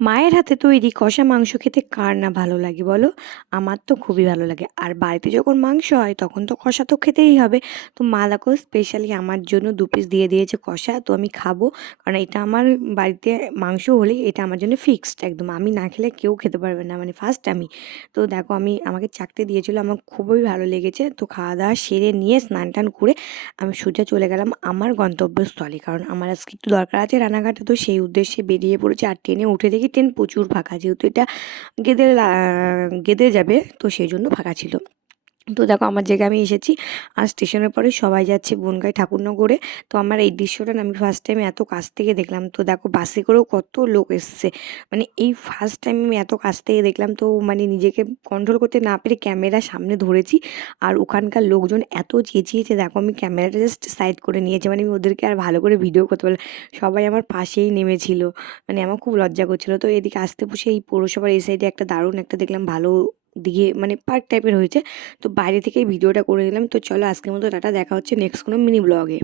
মায়ের হাতে তৈরি কষা মাংস খেতে কার না ভালো লাগে বলো? আমার তো খুবই ভালো লাগে। আর বাড়িতে যখন মাংস হয় তখন তো কষা তো খেতেই হবে। তো মা দেখো স্পেশালি আমার জন্য 2 পিস দিয়ে দিয়েছে কষা। তো আমি খাবো। কারণ এটা আমার বাড়িতে মাংস হলেই এটা আমার জন্য ফিক্সড একদম। আমি না খেলে কেউ খেতে পারবে না। মানে ফার্স্ট আমি। তো দেখো আমাকে চাখতে দিয়েছিল। আমার খুবই ভালো লেগেছে। তো খাওয়া-দাওয়া সেরে নিয়ে স্নান-টান করে আমি সোজা চলে গেলাম আমার গন্তব্যস্থলে। কারণ আমার আজকে একটু দরকার আছে রানাঘাটে। তো সেই উদ্দেশ্যে বেরিয়ে পড়েছি। আর ট্রেনে উঠে দেখি ট্রেন প্রচুর ফাঁকা। যেহেতু এটা গেদে যাবে তো সেজন্য ফাঁকা ছিল। তো দেখো আমার জায়গায় আমি এসেছি। আর স্টেশনের পরে সবাই যাচ্ছে বনগাঁ ঠাকুরনগরে। তো আমার এই দৃশ্যটা না আমি ফার্স্ট টাইম এত কাছ থেকে দেখলাম। তো দেখো বাসে করেও কত লোক এসছে। মানে এই ফার্স্ট টাইম আমি এত কাছ থেকে দেখলাম। তো মানে নিজেকে কন্ট্রোল করতে না পেরে ক্যামেরা সামনে ধরেছি। আর ওখানকার লোকজন এত চেঁচিয়েছে, দেখো আমি ক্যামেরাটা জাস্ট সাইড করে নিয়েছি। মানে আমি ওদেরকে আর ভালো করে ভিডিও করতে পারলাম। সবাই আমার পাশেই নেমেছিল। মানে আমার খুব লজ্জা করছিল। তো এদিকে আসতে বসে এই পৌরসভার এই সাইডে একটা দারুণ একটা দেখলাম ভালো দিকে মানে পার্ক টাইপের হয়েছে। তো বাইরে থেকেই ভিডিওটা করে নিলাম। তো চলো আজকের মতো টাটা, দেখা হচ্ছে নেক্সট কোনো মিনি ব্লগে।